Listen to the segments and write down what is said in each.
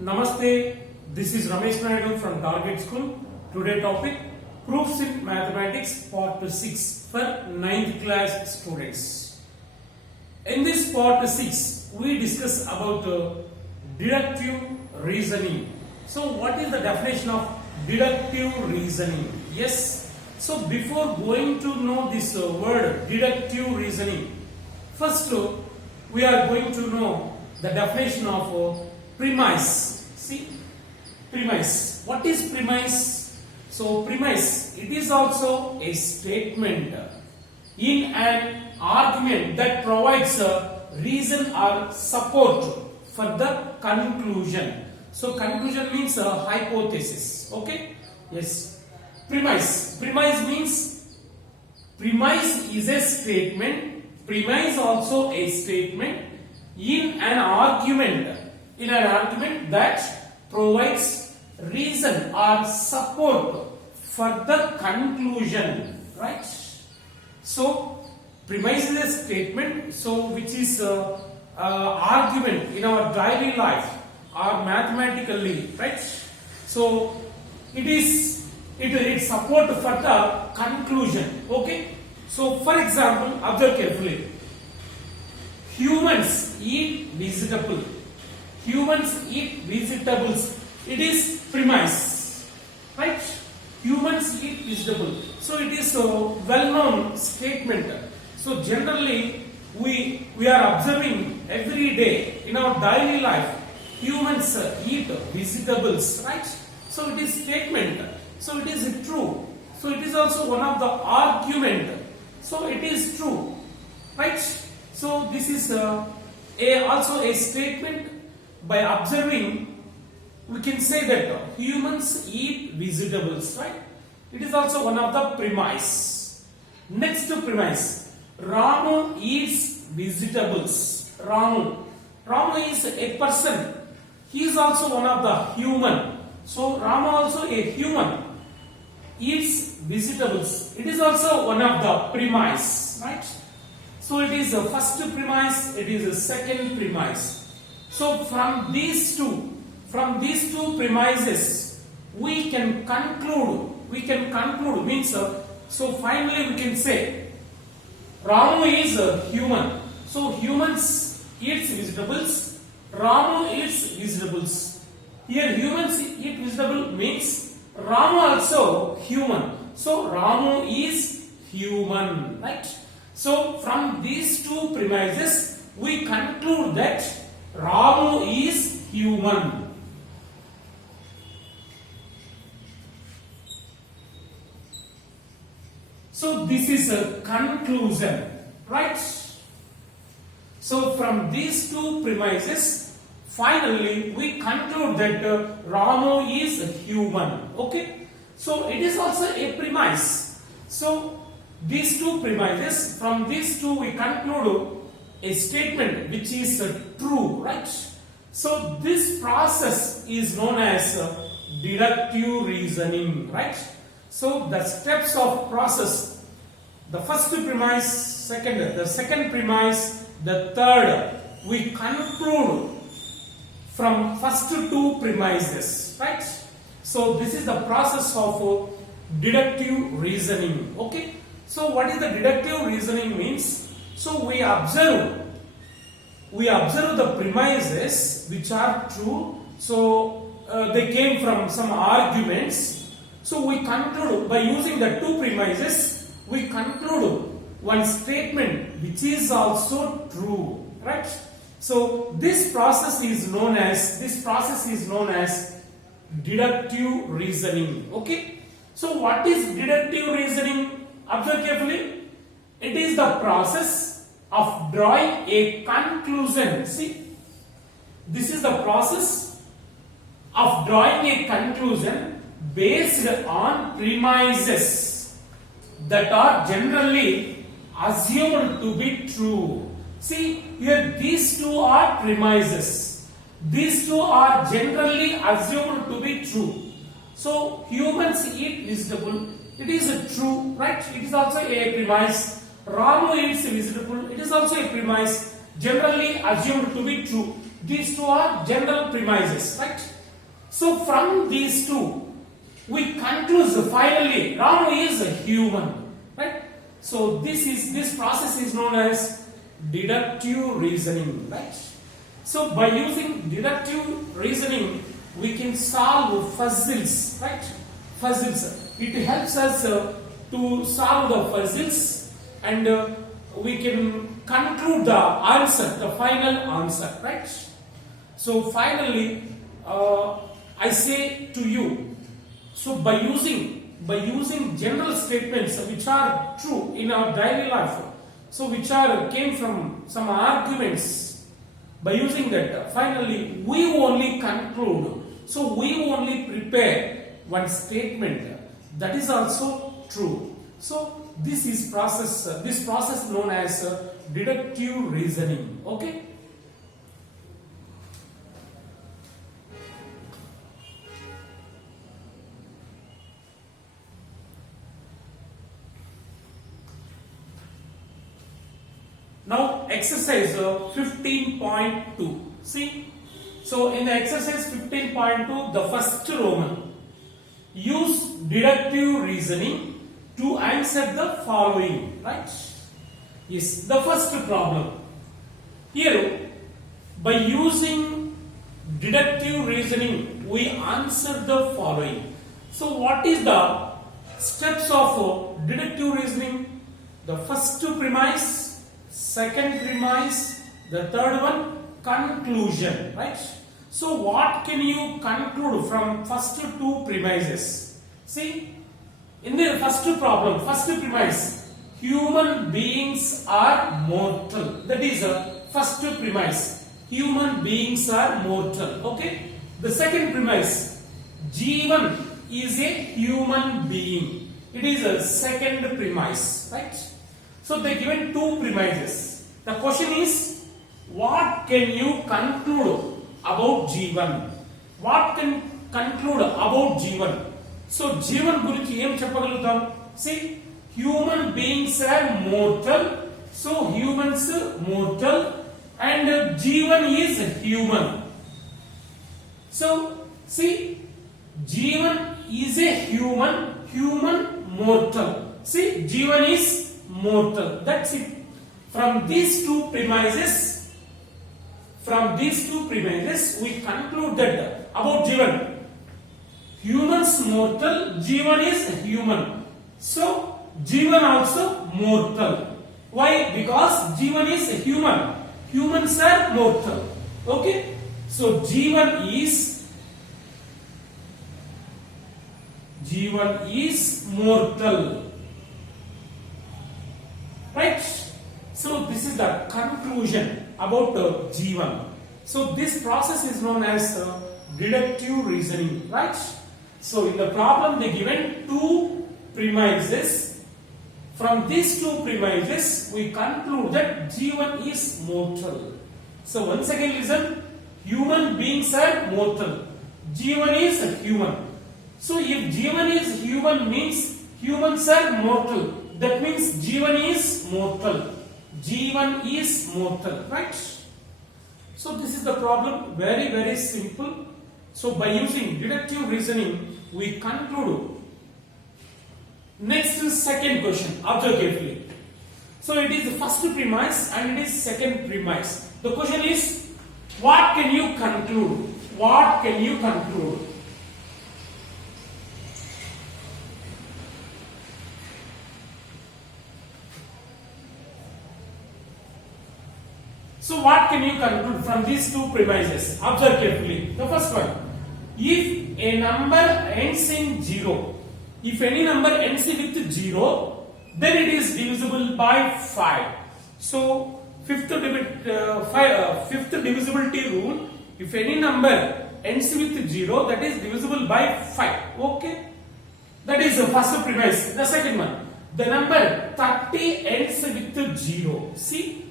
Namaste, this is Ramesh Naidu from Target School. Today topic Proofs in Mathematics Part 6 for 9th class students. In this Part 6 we discuss about deductive reasoning. So what is the definition of deductive reasoning? Yes. So before going to know this word deductive reasoning, first we are going to know the definition of premise. See, premise. What is premise? So premise, it is also a statement in an argument that provides a reason or support for the conclusion. So conclusion means a hypothesis. Okay? Yes. Premise. Premise means premise is a statement. Premise also a statement in an argument. In an argument that provides reason or support for the conclusion, right? So premise is a statement, so which is argument in our daily life or mathematically, right? So it support for the conclusion. Okay. So for example, observe carefully. Humans eat vegetable. Humans eat vegetables. It is premise, right? Humans eat vegetable. So it is a well-known statement. So generally we are observing every day in our daily life. Humans eat vegetables, right? So it is statement. So it is true. So it is also one of the argument. So it is true, right? So this is also a statement. By observing, we can say that humans eat vegetables, right? It is also one of the premise. Next to premise, Ramu eats vegetables. Ramu is a person. He is also one of the human. So Ramu also a human eats vegetables. It is also one of the premise, right? So it is a first premise. It is a second premise. So from these two premises, we can conclude means so finally we can say Ramu is a human. So humans eats vegetables. Ramu eats vegetables. Here humans eat vegetable means Ramu also human. So Ramu is human, right? So from these two premises, we conclude that Ramu is human. So this is a conclusion, right? So from these two premises, finally we conclude that Ramu is a human. Okay? So it is also a premise. So these two premises, from these two we conclude a statement which is true, right? So this process is known as deductive reasoning, right? So the steps of process, the first premise, the second premise, the third, we conclude from first two premises, right? So this is the process of deductive reasoning. Okay? So what is the deductive reasoning means? So we observe the premises which are true. So they came from some arguments. So we conclude by using the two premises, we conclude one statement which is also true, right? So this process is known as deductive reasoning. Okay? So what is deductive reasoning? Observe carefully. It is the process of drawing a conclusion. See, this is the process of drawing a conclusion based on premises that are generally assumed to be true. See, here these two are premises. These two are generally assumed to be true. So humans eat vegetable. It is true, right? It is also a premise. Ramu eats vegetable. It is also a premise. generally assumed to be true. These two are general premises, right? So from these two, we conclude finally Ramu is a human, right? So this process is known as deductive reasoning, right? So by using deductive reasoning, we can solve puzzles, right? Puzzles. It helps us to solve the puzzles, and we can conclude the answer, the final answer, right? So finally, I say to you, so by using general statements which are true in our daily life, so which came from some arguments, by using that, finally we only conclude. So we only prepare one statement that is also true. So this process known as deductive reasoning. Okay. Now exercise 15.2. See, so in the exercise 15.2, the first Roman, use deductive reasoning to answer the following, right? Yes, the first problem. Here, by using deductive reasoning, we answer the following. So what is the steps of deductive reasoning? The first premise, second premise, the third one, conclusion, right? So what can you conclude from first two premises? See, in the first problem, first premise, human beings are mortal. That is a first premise. Human beings are mortal. Okay. The second premise, Jeevan is a human being. It is a second premise, right? So they given two premises. The question is, what can you conclude about Jeevan? What can conclude about Jeevan? So Jeevan గురించి ఏం చెప్పగలుగుతాం? See, human beings are mortal. So humans mortal and Jeevan is human. So see, Jeevan is a human mortal. See, Jeevan is mortal. That's it. From these two premises, we conclude that about Jeevan. Humans mortal, Jeevan is human. So Jeevan also mortal. Why? Because Jeevan is human. Humans are mortal. Okay? So Jeevan is mortal. Right? So this is the conclusion about Jeevan. So this process is known as deductive reasoning, right? So in the problem they given two premises. From these two premises we conclude that Jeevan is mortal. So once again listen, human beings are mortal. Jeevan is human. So if Jeevan is human means humans are mortal. That means Jeevan is mortal. Jeevan is mortal, right? So this is the problem, very, very simple. So by using deductive reasoning, we conclude. Next is second question, observe carefully. So it is the first premise and it is second premise. The question is, what can you conclude? What can you conclude? So what can you conclude from these two premises? Observe carefully. The first one, if a number ends in 0, if any number ends with 0, then it is divisible by 5. So fifth divisibility rule, if any number ends with 0, that is divisible by 5. Okay? That is the first premise. The second one, the number 30 ends with 0. See?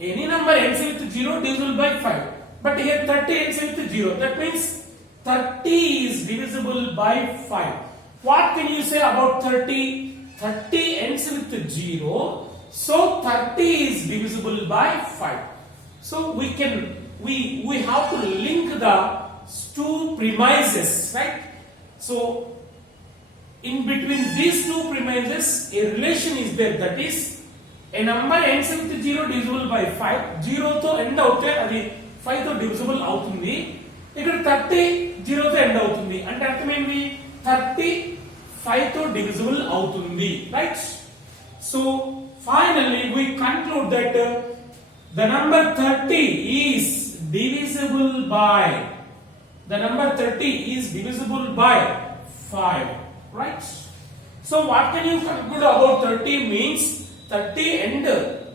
Any number ends with 0 divisible by 5. But here 30 ends with 0. That means 30 is divisible by 5. What can you say about 30? 30 ends with 0. So 30 is divisible by 5. So we have to link the two premises, right? So in between these two premises, a relation is there, that is a number ends with 0 divisible by 5. 0 తో end అవుతే అది 5 తో divisible అవుతుంది. ఇక్కడ 30 0 తో end అవుతుంది. అంటే అర్థం ఏంటి? 30 5 తో divisible అవుతుంది, right? So finally we conclude that the number 30 is divisible by 5, right? So what can you conclude about 30 means 30 end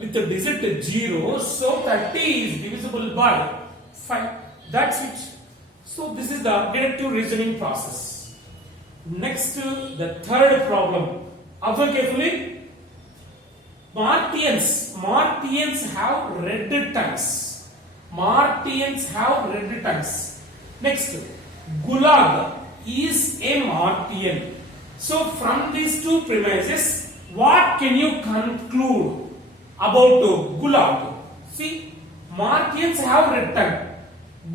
with the digit 0, so 30 is divisible by 5. That's it. So this is the deductive reasoning process. Next, the third problem. Observe carefully. Martians have red tongues. Next, Gulag is a Martian. So from these two premises, what can you conclude about Gulag? See, Martians have red tongue.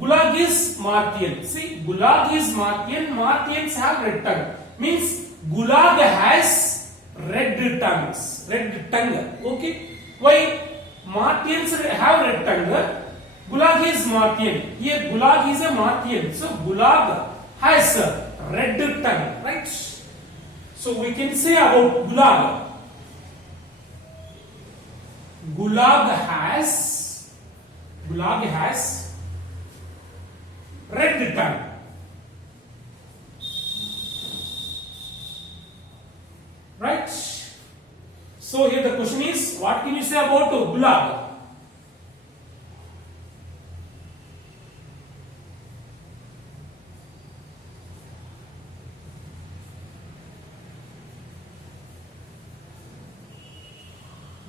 Gulag is Martian. See, Gulag is Martian. Martians have red tongue. Means Gulag has red tongue. Okay. Why Martians have red tongue? Gulag is Martian. Here Gulag is a Martian. So Gulag has a red tongue, right? So we can say about Gulag. Gulag has red tongue. Right? So here the question is, what can you say about Gulag?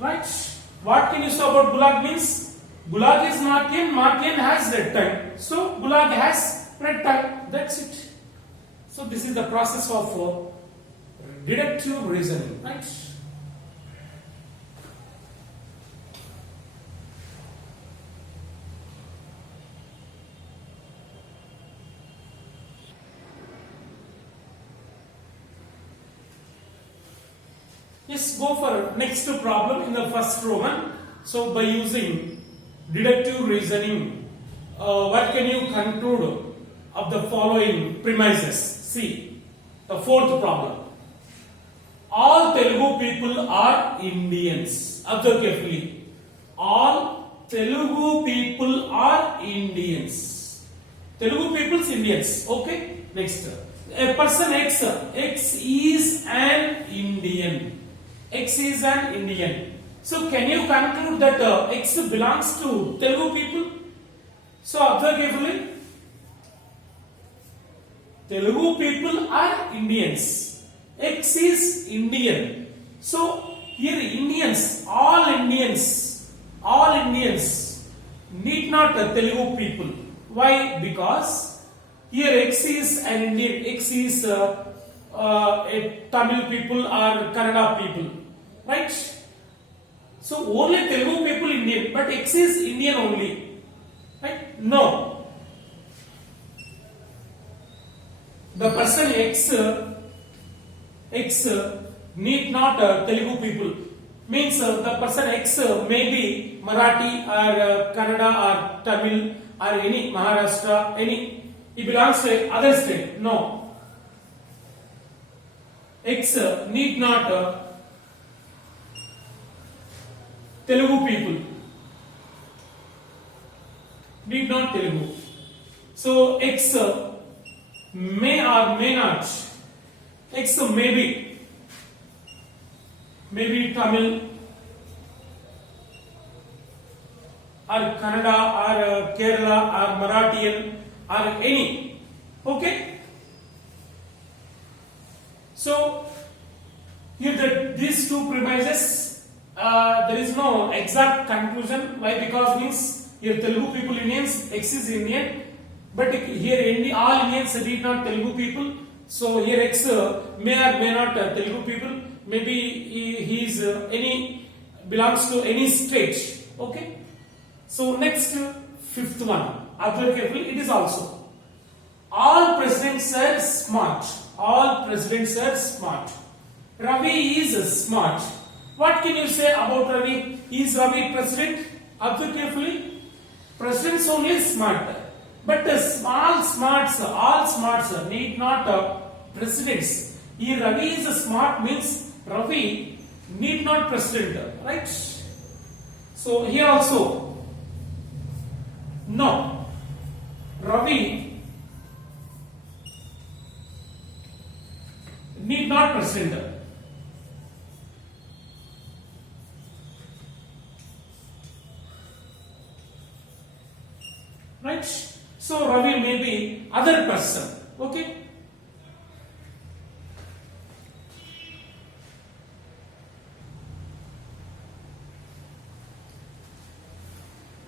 Right? What can you say about Gulag means? Gulag is Martian. Martian has red tongue. So Gulag has red tongue. That's it. So this is the process of deductive reasoning, right? Yes, go for next problem in the first Roman. So by using deductive reasoning, what can you conclude of the following premises? See, the fourth problem. All Telugu people are Indians. Observe carefully. All Telugu people are Indians. Telugu people's Indians. Okay. Next, a person X is an Indian. X is an Indian. So can you conclude that X belongs to Telugu people? So observe carefully. Telugu people are Indians. X is Indian. So here Indians, all Indians need not Telugu people. Why? Because here X is an Indian. X is a Tamil people or Kannada people, right? So only Telugu people Indian, but X is Indian only, right? No. The person X need not Telugu people. Means the person X may be Marathi or Kannada or Tamil or any Maharashtra, any. He belongs to other state. No. X need not Telugu people. Need not Telugu. So X may or may not. X may be Tamil or Kannada or Kerala or Marathian or any. Okay. So here these two premises, there is no exact conclusion. Why? Because means here Telugu people Indians, X is Indian, but here all Indians need not Telugu people. So here X may or may not Telugu people. Maybe he is belongs to any state. Okay. So next, fifth one. Observe carefully. It is also. All presidents are smart. All presidents are smart. Ravi is smart. What can you say about Ravi? Is Ravi president? Observe carefully. Presidents only smart. But all smarts need not presidents. Here Ravi is smart means Ravi need not president, right? So here also, no. Ravi need not president. Right? So Ravi may be other person. Okay?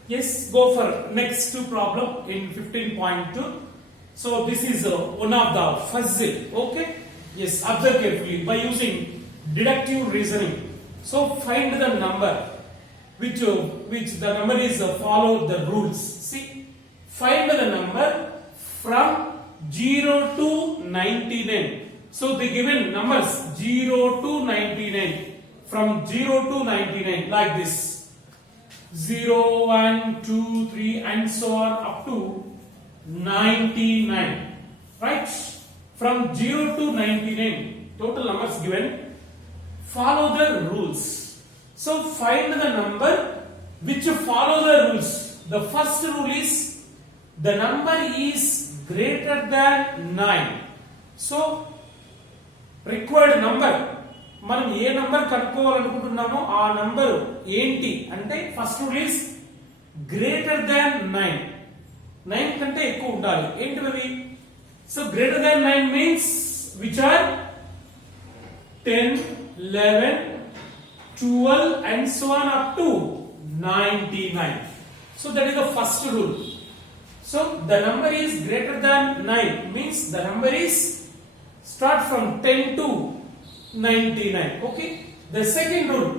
Yes, go for next problem in 15.2. So this is one of the puzzle. Okay? Yes, observe carefully by using deductive reasoning. So find the number which the number is follow the rules. See, find the number from 0 to 99. So the given numbers 0 to 99. From 0 to 99 like this. 0, 1, 2, 3 and so on up to 99. Right? From 0 to 99 total numbers given. Follow the rules. So find the number which follow the rules. The first rule is the number is greater than 9. So required number మనం ఏ number కనుక్కోవాలనుకుంటున్నామో ఆ number ఏంటి అంటే first rule is greater than 9. 9 కంటే ఎక్కువ ఉండాలి. ఏంటి మరి? So greater than 9 means which are 10, 11, 12 and so on up to 99. So that is the first rule. So the number is greater than 9 means the number is start from 10 to 99. Okay. The second rule,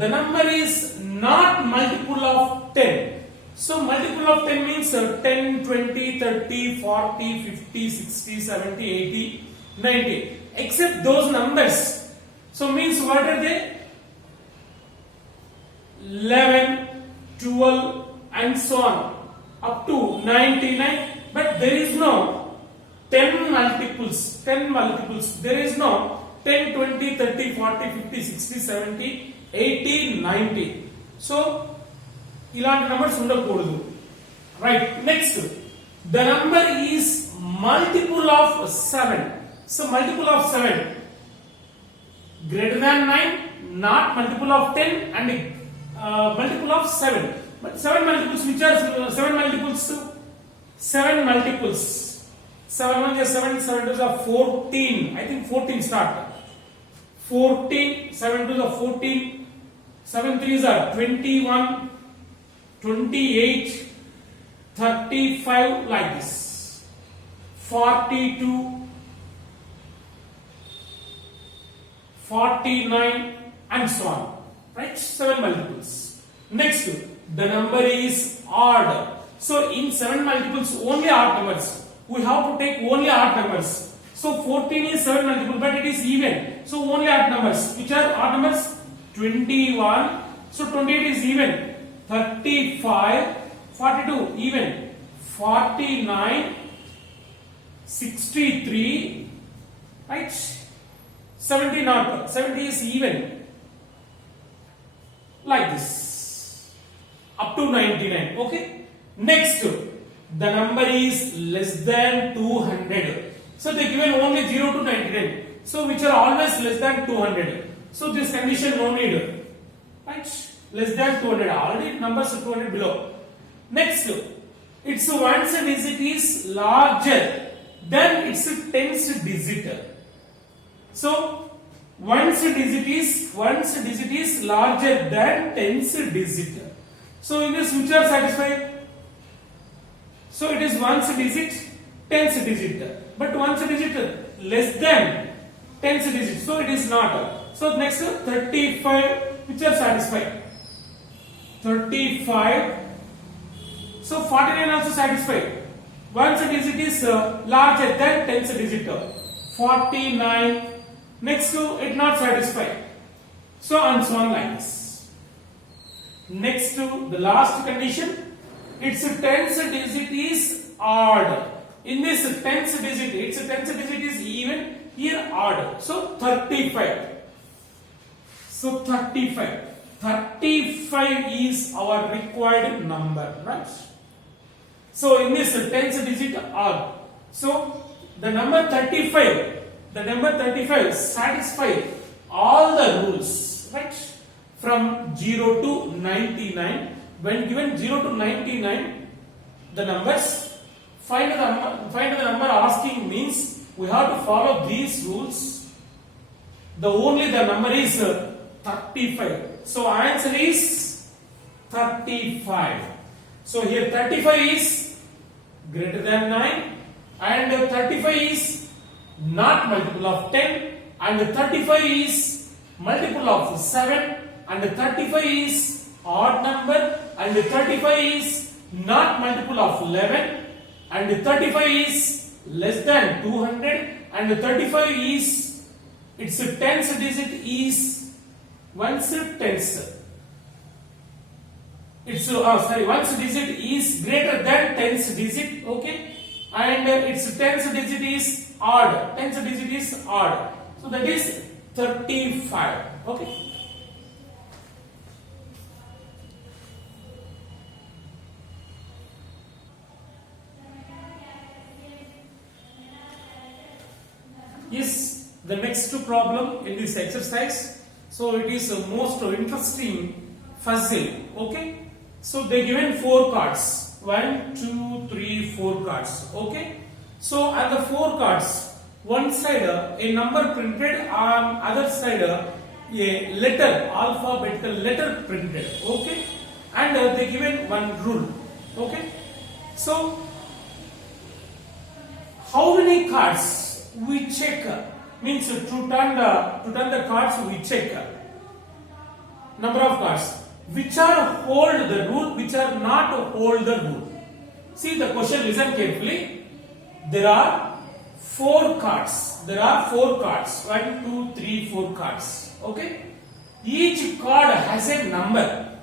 the number is not multiple of 10. So multiple of 10 means 10, 20, 30, 40, 50, 60, 70, 80, 90. Except those numbers. So means what are they? 11, 12 and so on up to 99. But there is no 10 multiples. 10 multiples. There is no 10, 20, 30, 40, 50, 60, 70, 80, 90. So, ఇలాంటి numbers ఉండకూడదు. Right. Next, the number is multiple of 7. So, multiple of 7. Greater than 9, not multiple of 10 and multiple of 7. But 7 multiples, which are 7 multiples? 7 multiples. 7 1 is 7, 7 2 is 14. I think 14 start. 14, 7 2 is 14, 7 3 is 21, 28, 35 like this. 42, 49 and so on. Right? 7 multiples. Next, the number is odd. So in 7 multiples only odd numbers. We have to take only odd numbers. So 14 is 7 multiple but it is even. So only odd numbers. Which are odd numbers? 21. So 28 is even. 35. 42 even. 49. 63. Right? 70 not. 70 is even. Like this. Up to 99. Okay. Next. The number is less than 200. So they given only 0 to 99. So which are always less than 200. So this condition no need. Right? Less than 200. Already numbers 200 below. Next, its ones digit is larger than its tens digit. So ones digit is larger than tens digit. So in this which are satisfied? So it is ones digit, tens digit. But ones digit less than tens digit. So it is not. So next 35 which are satisfied. 35 So 49 also satisfied. Once a digit is larger than 10th digit. 49. Next to it not satisfied. So and so on like this. Next to the last condition, its 10th digit is odd. In this 10th digit, its 10th digit is even, here odd. So 35. So 35. 35 is our required number, right? So in this 10th digit odd. So the number 35 satisfies all the rules, right? From 0 to 99. When given 0 to 99, the numbers, find the number asking means we have to follow these rules. The number is 35. So answer is 35. So here 35 is greater than 9 and 35 is not multiple of 10 and 35 is multiple of 7 and 35 is odd number and 35 is not multiple of 11 and 35 is less than 200 and 35 is its 10th digit is once digit is greater than 10th digit, okay, and its 10th digit is odd. 10th digit is odd. So that is 35. Okay. Yes, the next problem in this exercise. So it is a most interesting puzzle. Okay. So they given 4 cards. 1, 2, 3, 4 cards. Okay. So on the 4 cards, one side a number printed, on other side a letter, alphabetical letter printed. Okay. And they given one rule. Okay. So how many cards we check? Means to turn the cards we check. Number of cards. Which are hold the rule, which are not hold the rule. See the question, listen carefully. There are 4 cards. 1, 2, 3, 4 cards. Okay. Each card has a number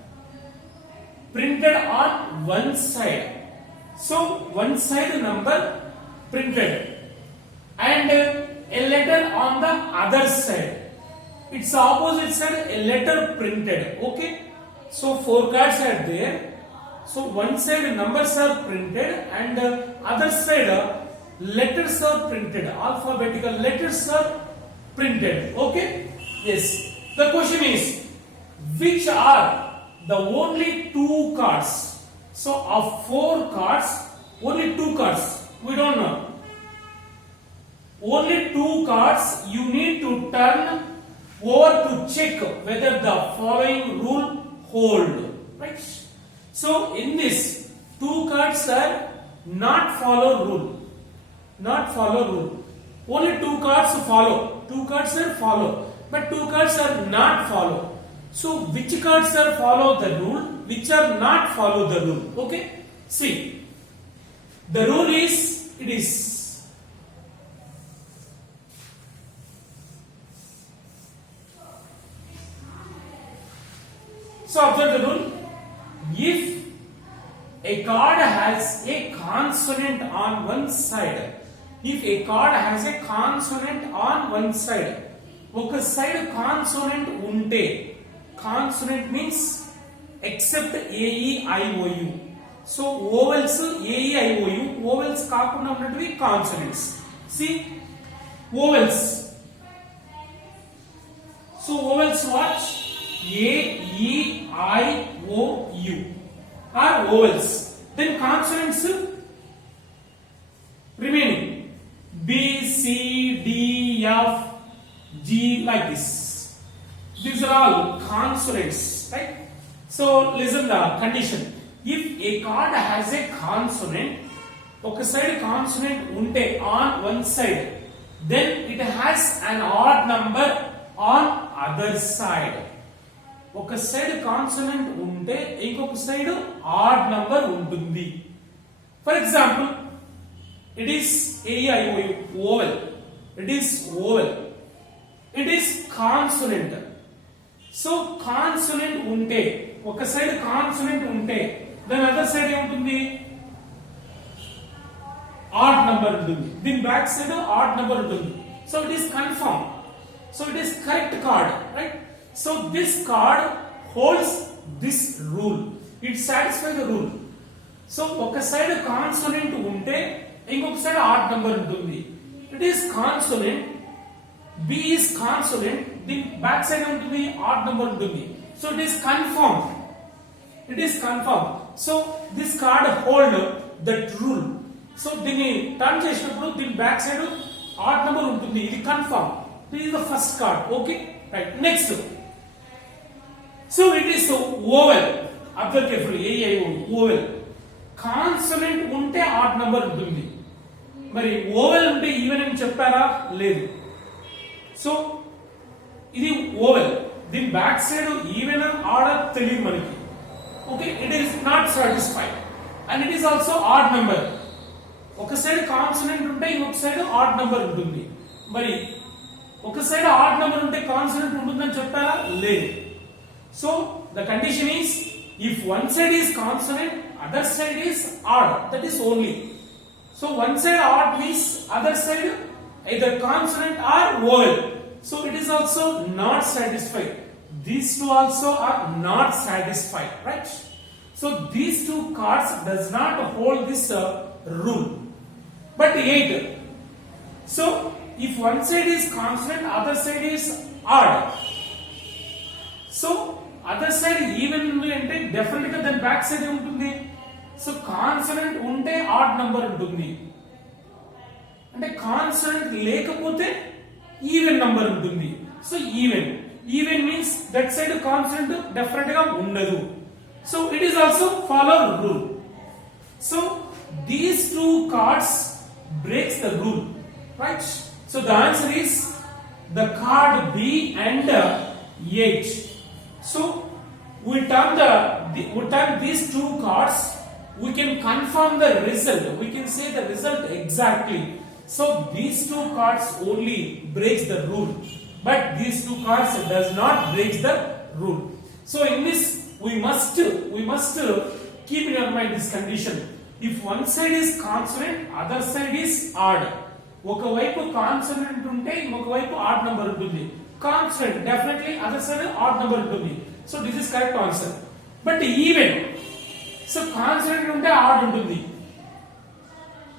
printed on one side. So one side number printed and a letter on the other side. Its opposite side a letter printed. Okay. So 4 cards are there. So one side numbers are printed and other side letters are printed. Alphabetical letters are printed. Okay. Yes. The question is, which are the only 2 cards? So of 4 cards, only 2 cards. We don't know. Only 2 cards you need to turn over to check whether the following rule hold. Right? So in this, 2 cards are not follow rule. Not follow rule. Only 2 cards follow. 2 cards are follow. But 2 cards are not follow. So which cards are follow the rule, which are not follow the rule. Okay? See. The rule is, it is. So observe the rule. If a card has a consonant on one side, ఒక side consonant ఉంటే, consonant means except AEIOU. So vowels AEIOU, vowels కాకుండా ఉన్నటివి consonants. See vowels. So vowels which AEIOU are vowels. Then consonants remaining B, C, D, F, G like this. These are all consonants, right? So listen the condition. If a card has a consonant, ఒక side consonant ఉంటే on one side, then it has an odd number on other side. ఒక side consonant ఉంటే ఇంకొక side odd number ఉంటుంది. For example it is AIOU oval, it is oval, it is consonant. So consonant ఉంటే ఒక side consonant ఉంటే దాని other side ఏముంటుంది, odd number ఉంటుంది, దీని బ్యాక్ సైడ్ ఆడ్ నంబర్ ఉంటుంది. So it is confirm, so it is correct card, right? So this card holds this rule, it satisfy the rule. సో ఒక సైడ్ కాన్సోనెంట్ ఉంటే ఇంకొక సైడ్ ఆడ్ నంబర్ ఉంటుంది. It is consonant, B is consonant, దీని back side ఉంటుంది odd number ఉంటుంది. So it is confirm, it is confirm. So this card hold that rule. So దీన్ని turn చేసినప్పుడు దీని బ్యాక్ సైడ్ ఆడ్ నంబర్ ఉంటుంది, ఇది confirm. This is the first card. Okay, right. Next, so it is vowel. Observe carefully, A I O vowel. Consonant ఉంటే odd number ఉంటుంది, మరి oval ఉంటే even అని చెప్పారా? లేదు. సో ఇది ఓవెల్, దీని బ్యాక్ సైడ్ ఈవెన్ ఆర్డర్ తెలియదు మనకి. Okay, it is not satisfied and it is also odd number. ఒక సైడ్ కాన్సోనెంట్ ఉంటే ఇంకొక సైడ్ ఆడ్ నంబర్ ఉంటుంది, మరి ఒక సైడ్ ఆడ్ నంబర్ ఉంటే కాన్సోనెంట్ ఉంటుందని చెప్పారా? లేదు. So the condition is if one side is consonant, other side is odd, that is only. So one side odd means other side either consonant or vowel. So it is also not satisfied. These two also are not satisfied, right? So these two cards does not hold this rule. But 8. So if one side is consonant, other side is odd. So other side even అంటే definite గా దాని back side ఉంటుంది. So consonant ఉంటే odd number ఉంటుంది, అంటే consonant లేకపోతే even number ఉంటుంది. So even, even means that side consonant definite గా ఉండదు. So it is also follow rule. So these two cards breaks the rule, right? So the answer is the card B and 8. So we turn these two cards, we can confirm the result, we can say the result exactly. So these two cards only breaks the rule, but these two cards does not break the rule. So in this we must keep in our mind this condition. If one side is consonant, other side is odd. ఒక వైపు consonant ఉంటే ఇంకొక వైపు odd number ఉంటుంది. Constant definitely other side odd number ఉంటుంది. So this is correct answer. But even, so consonant ఉంటే odd ఉంటుంది,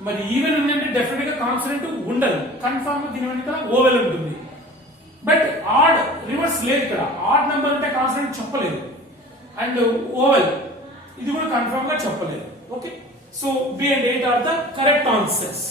మరి ఈవెన్ ఉందంటే డెఫినెట్ గా కాన్సోనెంట్ ఉండదు, కన్ఫర్మ్ గా దీని వెనుక ఓవెల్ ఉంటుంది. బట్ ఆడ్ రివర్స్ లేదు, ఇక్కడ ఆడ్ నంబర్ ఉంటే కాన్సోనెంట్ చెప్పలేదు అండ్ ఓవెల్ ఇది కూడా కన్ఫర్మ్ గా చెప్పలేదు. Okay, so B and 8 are the correct answers.